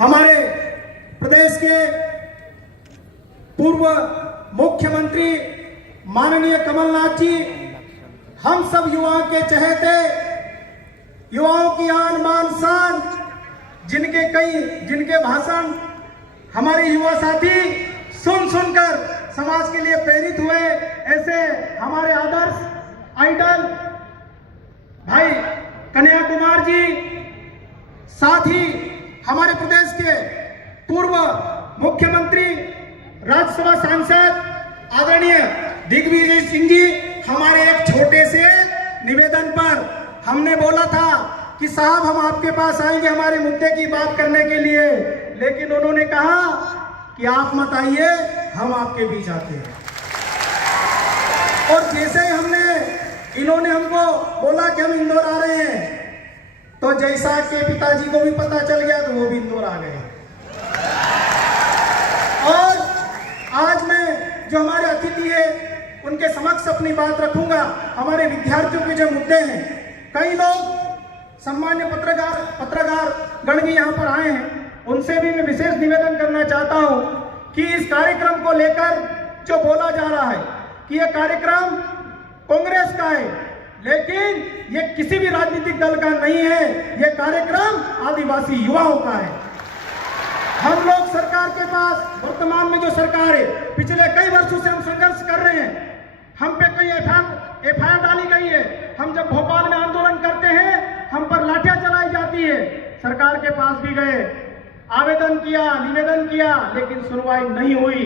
हमारे प्रदेश के पूर्व मुख्यमंत्री माननीय कमलनाथ जी हम सब युवाओं के चहेते, युवाओं की आन बान शान, जिनके भाषण हमारे युवा साथी सुन सुनकर समाज के लिए प्रेरित हुए, ऐसे हमारे आदर्श आइडल भाई कन्हैया कुमार जी, साथ ही हमारे प्रदेश के पूर्व मुख्यमंत्री राज्यसभा सांसद आदरणीय दिग्विजय सिंह जी, हमारे एक छोटे से निवेदन पर हमने बोला था कि साहब हम आपके पास आएंगे हमारे मुद्दे की बात करने के लिए, लेकिन उन्होंने कहा कि आप मत आइए, हम आपके बीच आते हैं। और जैसे ही इन्होंने हमको बोला कि हम इंदौर आ रहे हैं, तो जैसा के पिताजी को भी पता चल गया तो वो भी इंदौर आ गए। और आज मैं जो हमारे अतिथि है उनके समक्ष अपनी बात रखूंगा। हमारे विद्यार्थियों के जो मुद्दे हैं, कई लोग सम्मान्य पत्रकार गण भी यहाँ पर आए हैं, उनसे भी मैं विशेष निवेदन करना चाहता हूं कि इस कार्यक्रम को लेकर जो बोला जा रहा है कि यह कार्यक्रम कांग्रेस का है, लेकिन यह किसी भी राजनीतिक दल का नहीं है, यह कार्यक्रम आदिवासी युवाओं का है। हम लोग सरकार के पास, वर्तमान में जो सरकार है, पिछले कई वर्षों से हम संघर्ष कर रहे हैं, हम पे कई एफआईआर डाली गई है। हम जब भोपाल में आंदोलन करते हैं हम पर लाठियां चलाई जाती है। सरकार के पास भी गए, आवेदन किया, निवेदन किया, लेकिन सुनवाई नहीं हुई।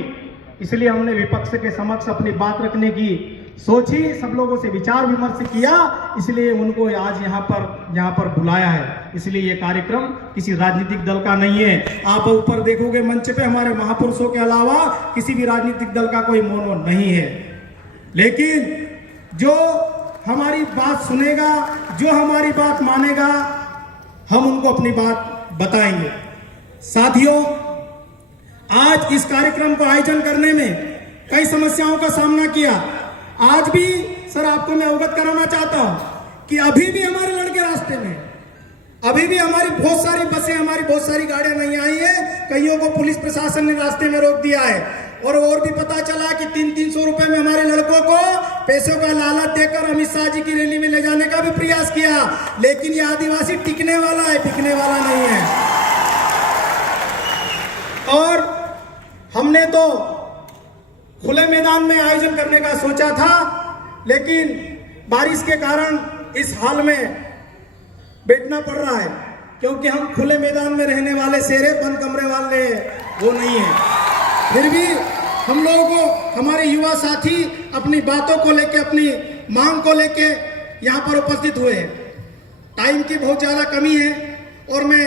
इसलिए हमने विपक्ष के समक्ष अपनी बात रखने की सोची, सब लोगों से विचार विमर्श किया, इसलिए उनको आज यहाँ पर बुलाया है। इसलिए ये कार्यक्रम किसी राजनीतिक दल का नहीं है। आप ऊपर देखोगे मंच पे हमारे महापुरुषों के अलावा किसी भी राजनीतिक दल का कोई मोनो नहीं है, लेकिन जो हमारी बात सुनेगा, जो हमारी बात मानेगा, हम उनको अपनी बात बताएंगे। साथियों, आज इस कार्यक्रम को आयोजन करने में कई समस्याओं का सामना किया। आज भी सर आपको मैं अवगत कराना चाहता हूं कि अभी भी हमारे लड़के रास्ते में, अभी भी हमारी बहुत सारी बसें, हमारी बहुत सारी गाड़ियां नहीं आई है। कईयों को पुलिस प्रशासन ने रास्ते में रोक दिया है, और भी पता चला कि 300 रुपए में हमारे लड़कों को पैसों का लालच देकर अमित शाह जी की रैली में ले जाने का भी प्रयास किया। लेकिन ये आदिवासी टिकने वाला है, बिकने वाला नहीं है। और हमने तो खुले मैदान में आयोजन करने का सोचा था, लेकिन बारिश के कारण इस हाल में बैठना पड़ रहा है, क्योंकि हम खुले मैदान में रहने वाले शेरे, बंद कमरे वाले वो नहीं है। फिर भी हम लोगों को हमारे युवा साथी अपनी बातों को लेके, अपनी मांग को लेके यहाँ पर उपस्थित हुए हैं। टाइम की बहुत ज्यादा कमी है, और मैं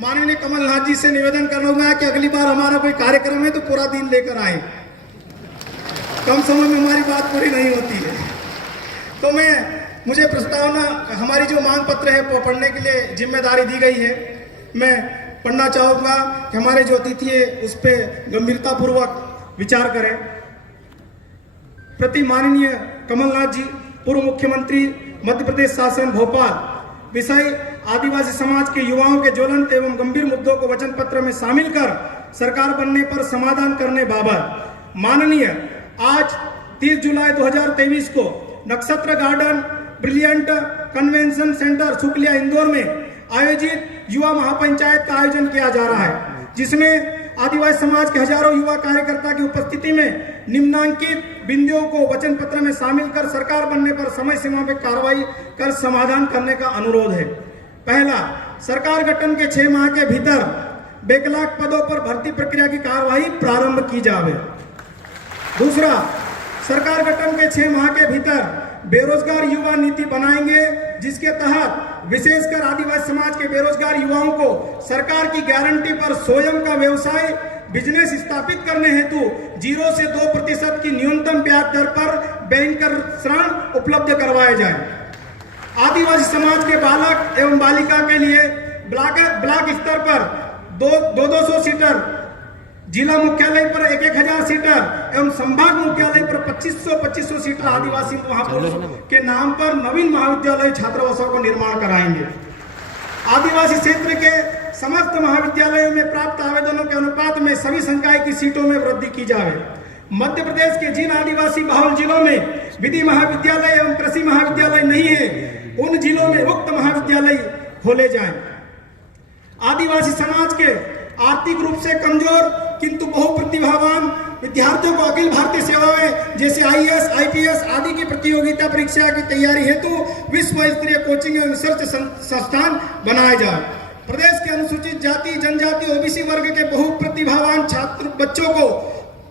माननीय कमलनाथ जी से निवेदन करूंगा कि अगली बार हमारा कोई कार्यक्रम है तो पूरा दिन लेकर आए, कम समय में हमारी बात पूरी नहीं होती है। तो मुझे प्रस्तावना, हमारी जो मांग पत्र है वो पढ़ने के लिए जिम्मेदारी दी गई है। मैं पढ़ना चाहूंगा कि हमारे जो अतिथि है उस पर गंभीरता पूर्वक विचार करें। प्रति माननीय कमलनाथ जी, पूर्व मुख्यमंत्री मध्य प्रदेश शासन भोपाल, विषय आदिवासी समाज के युवाओं के ज्वलंत एवं गंभीर मुद्दों को वचन पत्र में शामिल कर सरकार बनने पर समाधान करने बाबत माननीय आज 30 जुलाई 2023 को Nakshatra garden brilliant convention centre Shuklia Indore में आयोजित युवा महापंचायत का आयोजन किया जा रहा है, जिसमें आदिवासी समाज के हजारों युवा कार्यकर्ता की उपस्थिति में निम्नांकित बिंदुओं को वचन पत्र में शामिल कर सरकार बनने पर समय सीमा में कार्रवाई कर समाधान करने का अनुरोध है। पहला, सरकार गठन के 6 माह के भीतर बैकलॉग पदों पर भर्ती प्रक्रिया की कार्रवाई प्रारंभ की जावे। दूसरा, सरकार गठन के 6 माह के भीतर बेरोजगार युवा नीति बनाएंगे, जिसके तहत विशेषकर आदिवासी समाज के बेरोजगार युवाओं को सरकार की गारंटी पर स्वयं का व्यवसाय बिजनेस स्थापित करने हेतु 0 से 2% की न्यूनतम ब्याज दर पर बैंक ऋण उपलब्ध करवाए जाए। आदिवासी समाज के बालक एवं बालिका के लिए ब्लॉक स्तर पर 200 सीटर, जिला मुख्यालय पर 1000 सीटर एवं संभाग मुख्यालय पर 2500 सीटर आदिवासी महापुरुष के नाम पर नवीन महाविद्यालय छात्रावासों का निर्माण कराएंगे। आदिवासी क्षेत्र के समस्त महाविद्यालयों में प्राप्त आवेदनों के अनुपात में सभी संकाय की सीटों में वृद्धि की जाए। मध्य प्रदेश के जिन आदिवासी बहुल जिलों में विधि महाविद्यालय एवं कृषि महाविद्यालय नहीं है, उन जिलों में उक्त महाविद्यालय खोले जाएं। आदिवासी समाज के आर्थिक रूप से कमजोर किंतु बहुप्रतिभावान विद्यार्थियों को अखिल भारतीय सेवाएं जैसे IAS, IPS आदि की प्रतियोगिता परीक्षा की तैयारी हेतु विश्व स्तरीय कोचिंग एवं रिसर्च संस्थान बनाए जाए। प्रदेश के अनुसूचित जाति, जनजाति, OBC वर्ग के बहुप्रतिभावान छात्र बच्चों को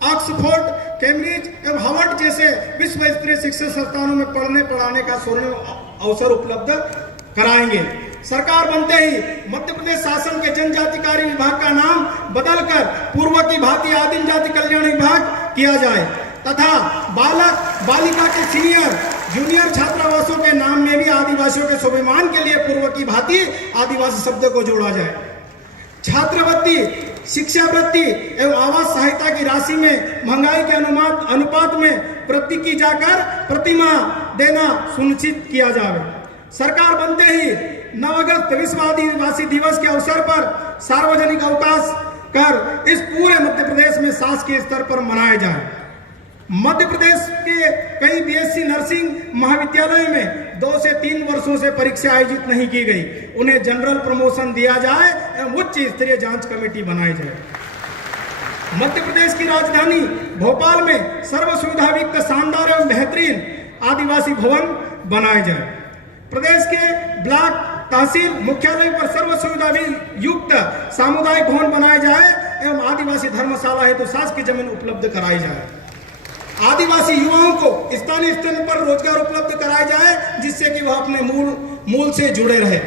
ऑक्सफोर्ड, कैम्ब्रिज एवं हार्वर्ड जैसे विश्व स्तरीय शिक्षा संस्थानों में पढ़ने पढ़ाने का स्वर्ण अवसर उपलब्ध कराएंगे। सरकार बनते ही मध्य प्रदेश शासन के जनजाति कार्य विभाग का नाम बदलकर पूर्व की भांति आदिम जाति कल्याण विभाग किया जाए तथा बालक बालिका के सीनियर जूनियर छात्रावासों के नाम में भी आदिवासियों के स्वाभिमान के लिए पूर्व की भांति आदिवासी शब्द को जोड़ा जाए। छात्रवृत्ति, शिक्षावृत्ति एवं आवास सहायता की राशि में महंगाई के अनुपात में वृद्धि की जाकर प्रतिमाह देना सुनिश्चित किया जाए। सरकार बनते ही 9 अगस्त विश्व आदिवासी दिवस के अवसर पर सार्वजनिक अवकाश कर इस पूरे मध्य प्रदेश में शासकीय स्तर पर मनाया जाए। मध्य प्रदेश के कई BSc नर्सिंग महाविद्यालय में 2 से 3 वर्षों से परीक्षा आयोजित नहीं की गई, उन्हें जनरल प्रमोशन दिया जाए एवं उच्च स्तरीय जांच कमेटी बनाई जाए। मध्य प्रदेश की राजधानी भोपाल में सर्व सुविधा युक्त शानदार एवं बेहतरीन आदिवासी भवन बनाए जाए। प्रदेश के ब्लॉक तहसील मुख्यालय पर सर्व सुविधा युक्त सामुदायिक भवन बनाए जाए एवं आदिवासी धर्मशाला हेतु शासकीय जमीन उपलब्ध कराई जाए। आदिवासी युवाओं को स्थानीय स्तर पर रोजगार उपलब्ध कराया जाए जिससे कि वह अपने मूल से जुड़े रहे।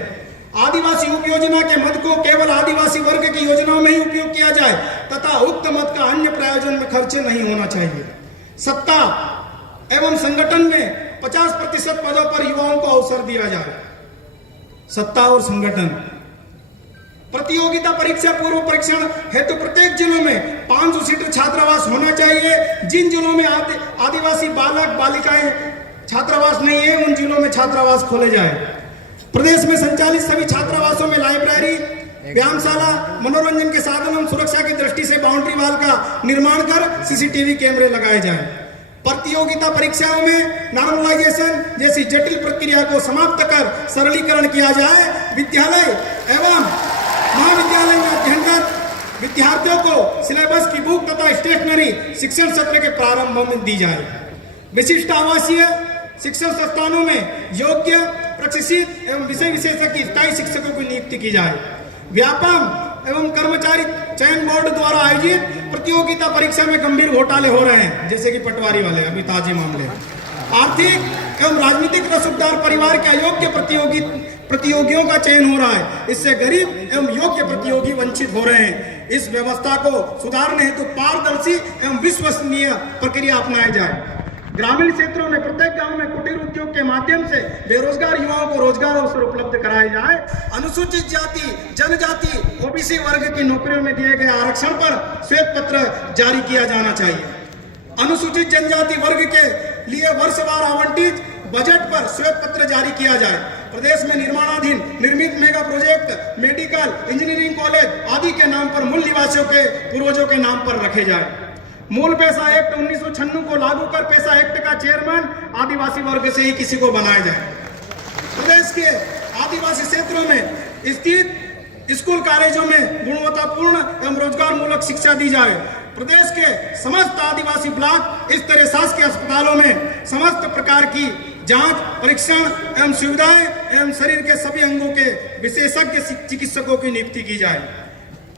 आदिवासी उप योजना के मद को केवल आदिवासी वर्ग की योजनाओं में ही उपयोग किया जाए तथा उक्त मद का अन्य प्रयोजन में खर्च नहीं होना चाहिए। सत्ता एवं संगठन में 50% पदों पर युवाओं को अवसर दिया जाए। सत्ता और संगठन प्रतियोगिता परीक्षा पूर्व परीक्षण हेतु प्रत्येक जिलों में 500 सीट छात्रावास होना चाहिए। जिन जिलों में आदिवासी बालक बालिकाएं छात्रावास नहीं है, उन जिलों में छात्रावास खोले जाए। प्रदेश में संचालित सभी छात्रावासों में लाइब्रेरी, व्यायामशाला, मनोरंजन के साधन एवं सुरक्षा की दृष्टि से बाउंड्री वॉल का निर्माण कर CCTV कैमरे लगाए जाए। प्रतियोगिता परीक्षाओं में नॉर्मलाइजेशन जैसी जटिल प्रक्रिया को समाप्त कर सरलीकरण किया जाए। विद्यालय एवं महाविद्यालय में अध्ययनरत विद्यार्थियों को सिलेबस की बुक तथा स्टेशनरी शिक्षण सत्र के प्रारंभ में दी जाए। विशिष्ट आवासीय शिक्षण संस्थानों में योग्य, प्रशिक्षित एवं विषय विशेषज्ञ की स्थायी शिक्षकों की नियुक्ति की जाए। व्यापम एवं कर्मचारी चयन बोर्ड द्वारा आयोजित प्रतियोगिता परीक्षा में गंभीर घोटाले हो रहे हैं, जैसे कि पटवारी वाले अभी ताजे मामले। आर्थिक एवं राजनीतिक रसूखदार परिवार के अयोग्य प्रतियोगियों का चयन हो रहा है, इससे गरीब एवं योग्य प्रतियोगी वंचित हो रहे हैं। इस व्यवस्था को सुधारने हेतु पारदर्शी एवं विश्वसनीय प्रक्रिया अपनाई जाए। ग्रामीण क्षेत्रों में प्रत्येक गांव में कुटीर उद्योग के माध्यम से बेरोजगार युवाओं को रोजगार अवसर उपलब्ध कराए जाए। अनुसूचित जाति, जनजाति, OBC वर्ग की नौकरियों में दिए गए आरक्षण पर श्वेत पत्र जारी किया जाना चाहिए। अनुसूचित जनजाति वर्ग के लिए वर्षवार आवंटित बजट पर श्वेत पत्र जारी किया जाए। प्रदेश में निर्माणाधीन निर्मित mega project, medical, engineering college आदि के नाम पर मूल निवासियों के पूर्वजों के नाम पर रखे जाए। मूल पैसा एक्ट 1996 को लागू कर पैसा एक्ट का चेयरमैन आदिवासी वर्ग से ही किसी को बनाया जाए। प्रदेश के आदिवासी क्षेत्रों में स्थित स्कूल कॉलेजों में गुणवत्तापूर्ण एवं रोजगार मूलक शिक्षा दी जाए। प्रदेश के समस्त आदिवासी ब्लॉक स्तरीय शासकीय अस्पतालों में समस्त प्रकार की जांच, परीक्षण एवं सुविधाएं एवं शरीर के सभी अंगों के विशेषज्ञ चिकित्सकों की नियुक्ति की जाए।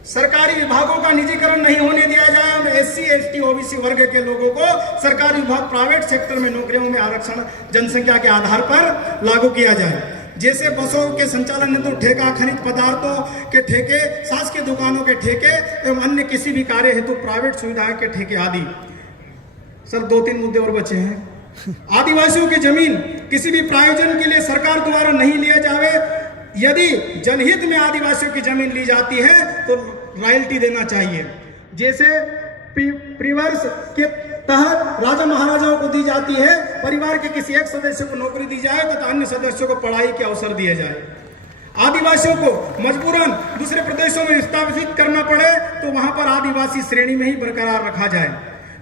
सरकारी विभागों का निजीकरण नहीं होने दिया जाए। SC, ST, OBC वर्ग के लोगों को सरकारी विभाग प्राइवेट सेक्टर में नौकरियों में आरक्षण जनसंख्या के आधार पर लागू किया जाए। जैसे बसों के संचालन हेतु ठेका, खनिज पदार्थों के ठेके, शासकीय दुकानों के ठेके एवं अन्य किसी भी कार्य हेतु प्राइवेट सुविधाएं के ठेके आदि। सर 2-3 मुद्दे और बचे हैं। आदिवासियों की जमीन किसी भी प्रायोजन के लिए सरकार द्वारा नहीं लिया जावे। यदि जनहित में आदिवासियों की जमीन ली जाती है तो रॉयल्टी देना चाहिए। जैसे प्रीवर्स के तहत राजा महाराजाओं को दी जाती है, परिवार के किसी एक सदस्य को नौकरी दी जाए तथा अन्य सदस्यों को पढ़ाई के अवसर दिए जाए। आदिवासियों को मजबूरन दूसरे प्रदेशों में विस्थापित करना पड़े तो वहां पर आदिवासी श्रेणी में ही बरकरार रखा जाए।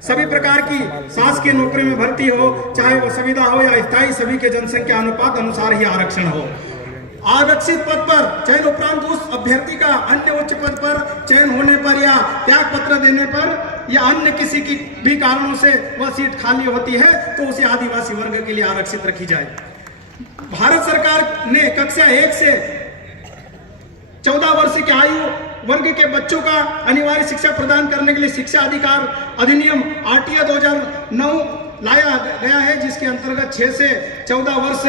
सभी प्रकार की शासकीय नौकरी में भर्ती हो, चाहे वो संविदा हो या स्थायी, सभी के जनसंख्या अनुपात अनुसार ही आरक्षण हो। आरक्षित पद पर चयन उपरांत उस अभ्यर्थी का अन्य उच्च पद पर चयन होने पर या त्याग पत्र देने पर या अन्य किसी की भी कारणों से वह सीट खाली होती है तो उसे आदिवासी वर्ग के लिए आरक्षित रखी जाए। भारत सरकार ने कक्षा 1 से 14 वर्ष की आयु वर्ग के बच्चों का अनिवार्य शिक्षा प्रदान करने के लिए शिक्षा अधिकार अधिनियम RTA 2009 लाया गया है, जिसके अंतर्गत 6 से 14 वर्ष